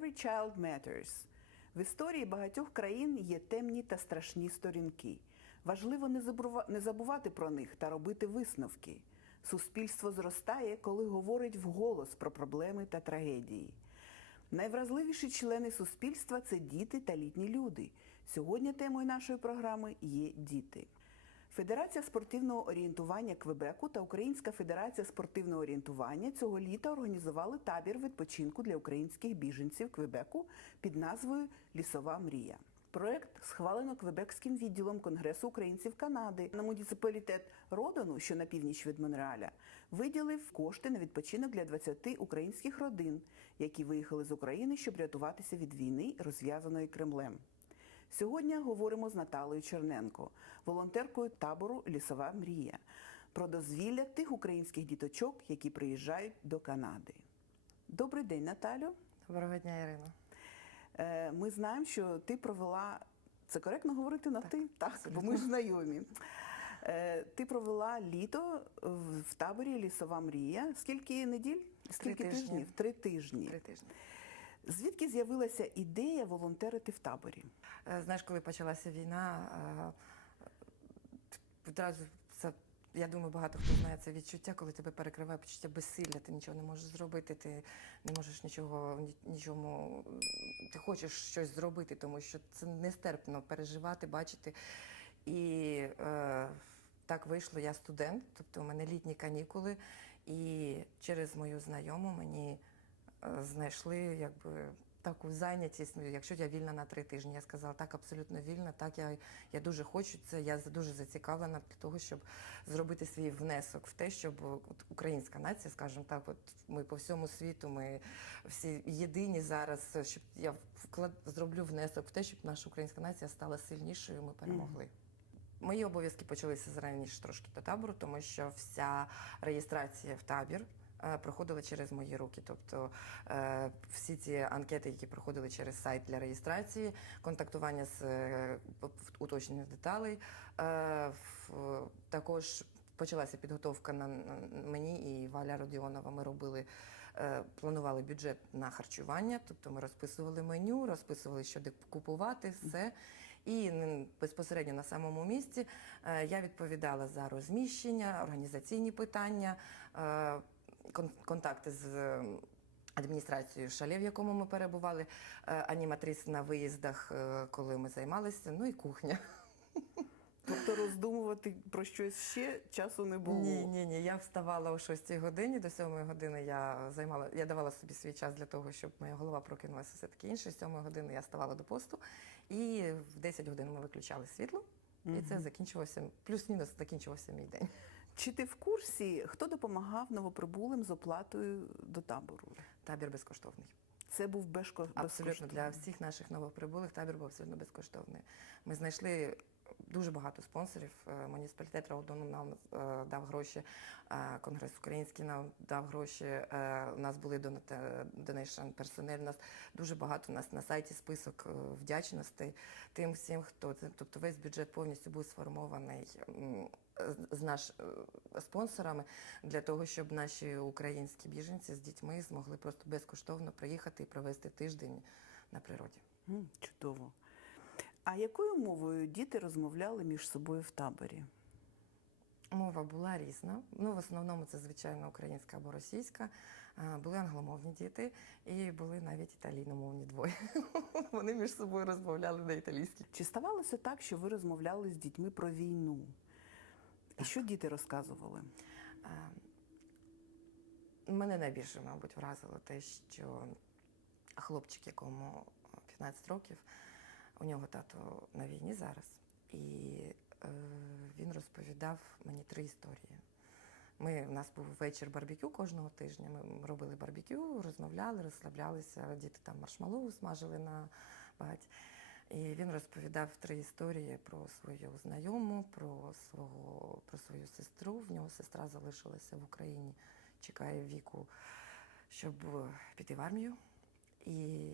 Every child matters. В історії багатьох країн є темні та страшні сторінки. Важливо не забувати про них та робити висновки. Суспільство зростає, коли говорить вголос про проблеми та трагедії. Найвразливіші члени суспільства це діти та літні люди. Сьогодні темою нашої програми є діти. Федерація спортивного орієнтування Квебеку та Українська федерація спортивного орієнтування цього літа організували табір відпочинку для українських біженців Квебеку під назвою Лісова мрія. Проект схвалено Квебекським відділом Конгресу українців Канади. На муніципалітет Родану, що на північ від Монреаля, виділив кошти на відпочинок для 20 українських родин, які виїхали з України, щоб рятуватися від війни, розв'язаної Кремлем. Сьогодні говоримо з Наталею Черненко, волонтеркою табору Лісова мрія, про дозвілля тих українських діточок, які приїжджають до Канади. Добрий день, Наталю. Доброго дня, Ірино. Е, Ми знаємо, що ти провела це коректно говорити на Так, ти? Так, бо ми ж знайомі. Е, Ти провела літо в таборі Лісова мрія. Скільки неділь? Скільки тижні. тижнів? Три тижні. Три тижні. Звідки з'явилася ідея волонтерити в таборі? Е, Знаєш, коли почалася війна, е, одразу це. Я думаю, багато хто знає це відчуття, коли тебе перекриває почуття безсилля, ти нічого не можеш зробити, ти не можеш нічого, нічому, ти хочеш щось зробити, тому що це нестерпно переживати, бачити. І е, так вийшло, я студент, тобто у мене літні канікули, і через мою знайому мені знайшли якби. Таку зайнятість, ну, якщо я вільна на три тижні, я сказала, так, абсолютно вільна, так, я, я дуже хочу це, я дуже зацікавлена для того, щоб зробити свій внесок в те, щоб от, українська нація, скажімо так, от ми по всьому світу, ми всі єдині зараз, щоб я вклад, зроблю внесок в те, щоб наша українська нація стала сильнішою, ми перемогли. Мої обов'язки почалися раніше трошки до табору, тому що вся реєстрація в табір е, проходила через мої руки. Тобто е, всі ці анкети, які проходили через сайт для реєстрації, контактування з е, уточнення деталей, також. Почалася підготовка на мені і Валя Родіонова. Ми робили, планували бюджет на харчування, тобто ми розписували меню, розписували, що де купувати, все. І безпосередньо на самому місці я відповідала за розміщення, організаційні питання, контакти з. е, Адміністрацією шале, в якому ми перебували, е, аніматрис на виїздах, е, коли ми займалися, ну і кухня. Тобто роздумувати про щось ще часу не було. Ні, ні, ні. Я вставала о 6 годині, до 7 години я займала, я давала собі свій час для того, щоб моя голова прокинулася все таке інше. З 7 години я ставала до посту, і в 10 годин ми виключали світло. І це закінчувався, плюс-мінус закінчувався мій день. Чи ти в курсі, хто допомагав новоприбулим з оплатою до табору? Табір безкоштовний. Це був безко... Абсолютно безкоштовний. для всіх наших новоприбулих табір був абсолютно безкоштовний. Ми знайшли дуже багато спонсорів. Е, Муніципалітет Раудону нам е, дав гроші, е, Конгрес Український нам дав гроші. У нас були донейшн персонель. У нас дуже багато у нас на сайті список вдячностей тим всім, хто. Тобто весь бюджет повністю був сформований. З- наш е, спонсорами для того, щоб наші українські біженці з дітьми змогли просто безкоштовно приїхати і провести тиждень на природі. М, Чудово. А якою мовою діти розмовляли між собою в таборі? Мова була різна. Ну, в основному це звичайно українська або російська. Були англомовні діти і були навіть італійномовні двоє. Вони між собою розмовляли на італійській. Чи ставалося так, що ви розмовляли з дітьми про війну? Що діти розказували? Мене найбільше, мабуть, вразило те, що хлопчик, якому 15 років, у нього тато на війні зараз, і е, він розповідав мені три історії. Ми, у нас був вечір барбекю кожного тижня. Ми робили барбекю, розмовляли, розслаблялися. Діти там маршмалоу смажили на багаті. І він розповідав три історії про свою знайому, про свого, про свою сестру. В нього сестра залишилася в Україні, чекає віку, щоб піти в армію. І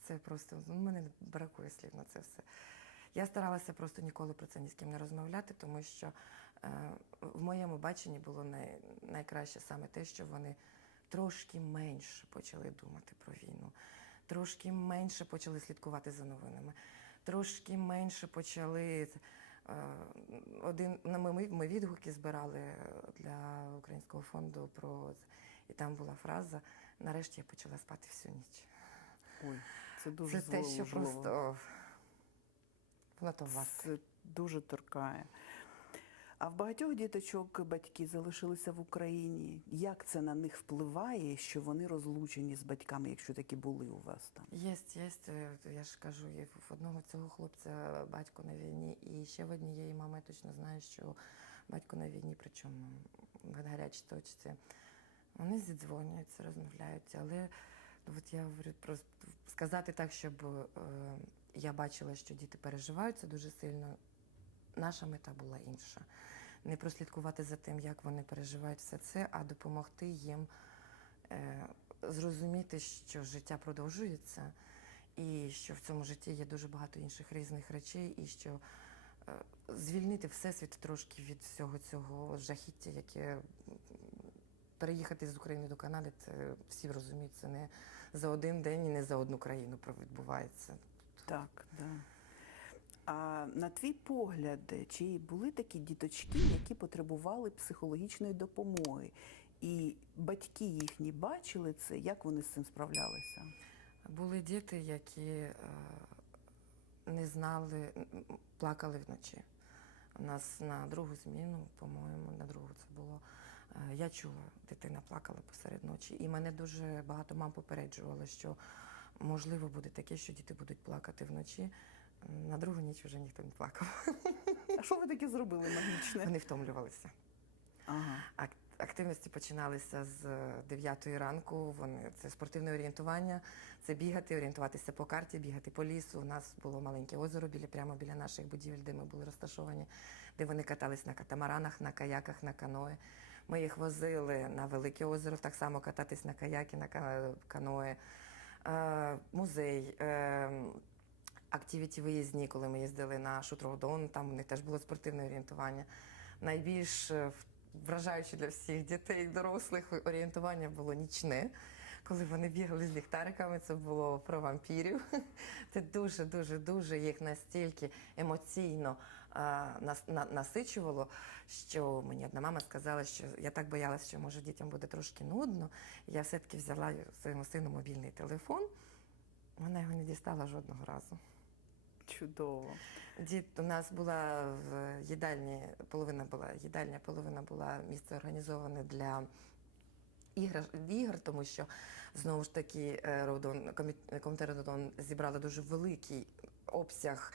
це просто ну, мене бракує слів на це все. Я старалася просто ніколи про це ні з ким не розмовляти, тому що е, в моєму баченні було най, найкраще саме те, що вони трошки менше почали думати про війну, трошки менше почали слідкувати за новинами, трошки менше почали. е, Один ми, ми відгуки збирали для українського фонду про і там була фраза: нарешті я почала спати всю ніч. Ой, це дуже Це те, що зворушливо. просто воно то вас. Це дуже торкає. А в багатьох діточок батьки залишилися в Україні. Як це на них впливає, що вони розлучені з батьками, якщо такі були у вас там? Єсть, єсть. е, Я ж кажу, в одного цього хлопця батько на війні, і ще в однієї мами точно знаю, що батько на війні, причому в гарячій точці. Вони зідзвонюються, розмовляють, але от я говорю про сказати так, щоб е, я бачила, що діти переживають це дуже сильно. Наша мета була інша. Не прослідкувати за тим, як вони переживають все це, а допомогти їм е, зрозуміти, що життя продовжується, і що в цьому житті є дуже багато інших різних речей, і що е, звільнити всесвіт трошки від всього цього жахіття, яке переїхати з України до Канади, це всі розуміють, це не за один день і не за одну країну відбувається. Так, да. А на твій погляд, чи були такі діточки, які потребували психологічної допомоги? І батьки їхні бачили це, як вони з цим справлялися? Були діти, які е, не знали, плакали вночі. У нас на другу зміну, по-моєму, на другу це було. е, Я чула, дитина плакала посеред ночі, і мене дуже багато мам попереджувало, що можливо буде таке, що діти будуть плакати вночі. На другу ніч вже ніхто не плакав. А що ви таке зробили магічне? Вони втомлювалися. Ага. Активності починалися з 9 ранку. Вони це спортивне орієнтування, це бігати, орієнтуватися по карті, бігати по лісу. У нас було маленьке озеро біля прямо біля наших будівель, де ми були розташовані, де вони катались на катамаранах, на каяках, на каное. Ми їх возили на велике озеро, так само кататись на каяки, на ка- каное. Е, музей. Е, Активіті виїзні, коли ми їздили на Шутроудон, там у них теж було спортивне орієнтування. Найбільш е, вражаюче для всіх дітей дорослих орієнтування було нічне. Коли вони бігали з ліхтариками, це було про вампірів. Це дуже, дуже, дуже їх настільки емоційно на, насичувало, що мені одна мама сказала, що я так боялася, що може дітям буде трошки нудно. Я все-таки взяла своєму сину мобільний телефон. Вона його не дістала жодного разу. Чудово. Дід у нас була в їдальні, половина була їдальня, половина була місце організоване для ігр, ігор, тому що знову ж таки е, Родон, комітет Родон зібрали дуже великий обсяг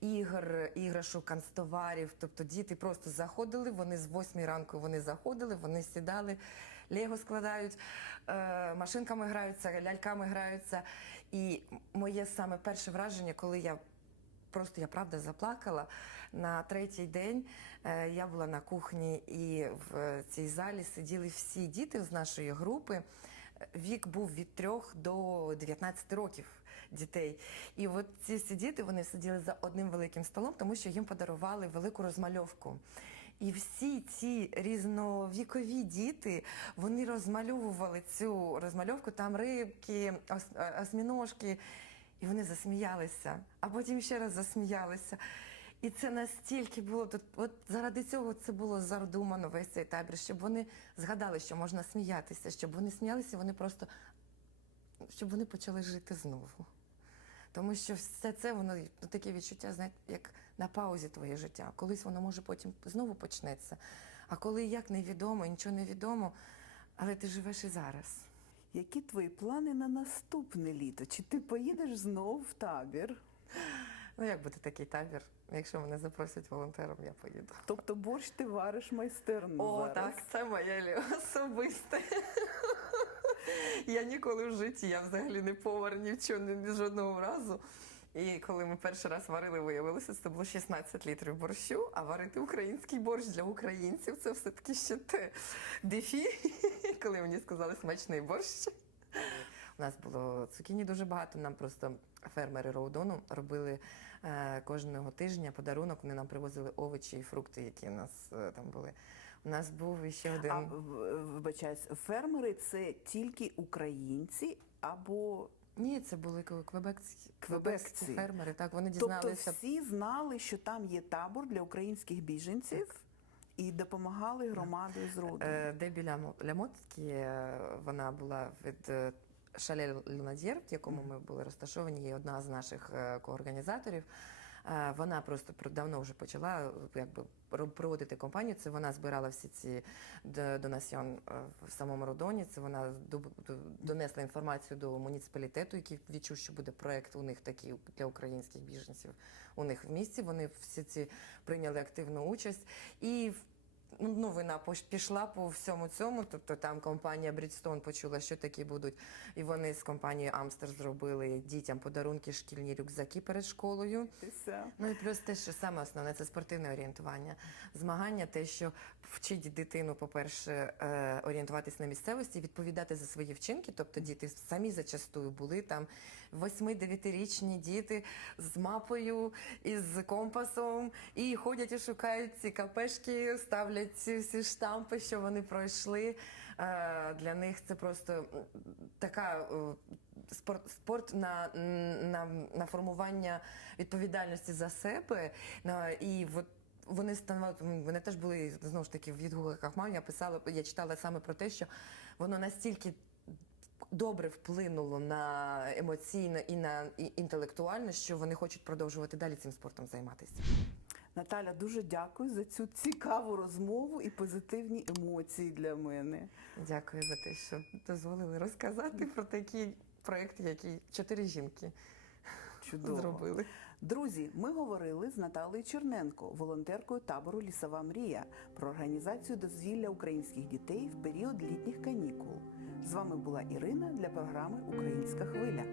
ігор, іграшок, канцтоварів. Тобто діти просто заходили, вони з 8 ранку вони заходили, вони сідали, лего складають, е, машинками граються, ляльками граються. І моє саме перше враження, коли я Просто я правда заплакала. На третій день е, я була на кухні, і в цій залі сиділи всі діти з нашої групи. Вік був від 3 до 19 років дітей. І от ці всі діти вони сиділи за одним великим столом, тому що їм подарували велику розмальовку. І всі ці різновікові діти вони розмальовували цю розмальовку, там рибки, е, осьміножки. І вони засміялися, а потім ще раз засміялися. І це настільки було тут. От заради цього це було задумано весь цей табір, щоб вони згадали, що можна сміятися, щоб вони сміялися, вони просто щоб вони почали жити знову. Тому що все це воно ну, таке відчуття, знаєте, як на паузі твоє життя. Колись воно може потім знову почнеться. А коли як невідомо, нічого не відомо, але ти живеш і зараз. Які твої плани на наступне літо? Чи ти поїдеш знову в табір? Ну, як буде такий табір? Якщо мене запросять волонтером, я поїду. Тобто борщ ти вариш майстерно О, зараз? так, це моє особисте. Я ніколи в житті, я взагалі не повар, ні в чому, ні жодного разу. І коли ми перший раз варили, виявилося, це було 16 літрів борщу, а варити український борщ для українців це все-таки ще те дефі, коли мені сказали смачний борщ. У нас було цукіні дуже багато. Нам просто фермери Роудону робили е, кожного тижня подарунок. Вони нам привозили овочі і фрукти, які у нас е, там були. У нас був іще один. А вибачаюсь, фермери це тільки українці або Ні, це були квебекські, Квебекці. фермери. Так, вони тобто дізналися. всі знали, що там є табор для українських біженців і допомагали громади з роду. Е, Дебі Лямо- е, вона була від е, Шале Люнадєр, в якому ми були розташовані, є одна з наших коорганізаторів. Вона просто про- давно вже почала якби ро- проводити компанію. Це вона збирала всі ці д- донаціон е, в самому Родоні. Це вона донесла інформацію до муніципалітету, який відчув, що буде проект у них такий для українських біженців у них в місті. Вони всі ці прийняли активну участь і в- новина пош- пішла по всьому цьому. Тобто там компанія Брідстон почула, що такі будуть, і вони з компанією Амстер зробили дітям подарунки, шкільні рюкзаки перед школою. Все. Ну і плюс те, що саме основне це спортивне орієнтування. Змагання, те, що вчить дитину, по-перше, е, орієнтуватись на місцевості, відповідати за свої вчинки. Тобто діти самі зачастую були там 8-9-річні діти з мапою і з компасом, і ходять і шукають ці капешки, ставлять ці всі штампи, що вони пройшли. Е, Для них це просто така е, спорт, спорт на, на, на формування відповідальності за себе. І от вони становили, вони теж були знову ж таки в відгуках мам. Я писала, я читала саме про те, що воно настільки. Добре вплинуло на емоційно і на інтелектуально, що вони хочуть продовжувати далі цим спортом займатися. Наталя, дуже дякую за цю цікаву розмову і позитивні емоції для мене. Дякую за те, що дозволили розказати про такий проєкт, який чотири жінки Чудово. зробили. Друзі, ми говорили з Наталею Черненко, волонтеркою табору Лісова мрія про організацію дозвілля українських дітей в період літніх канікул. З вами була Ірина для програми Українська хвиля.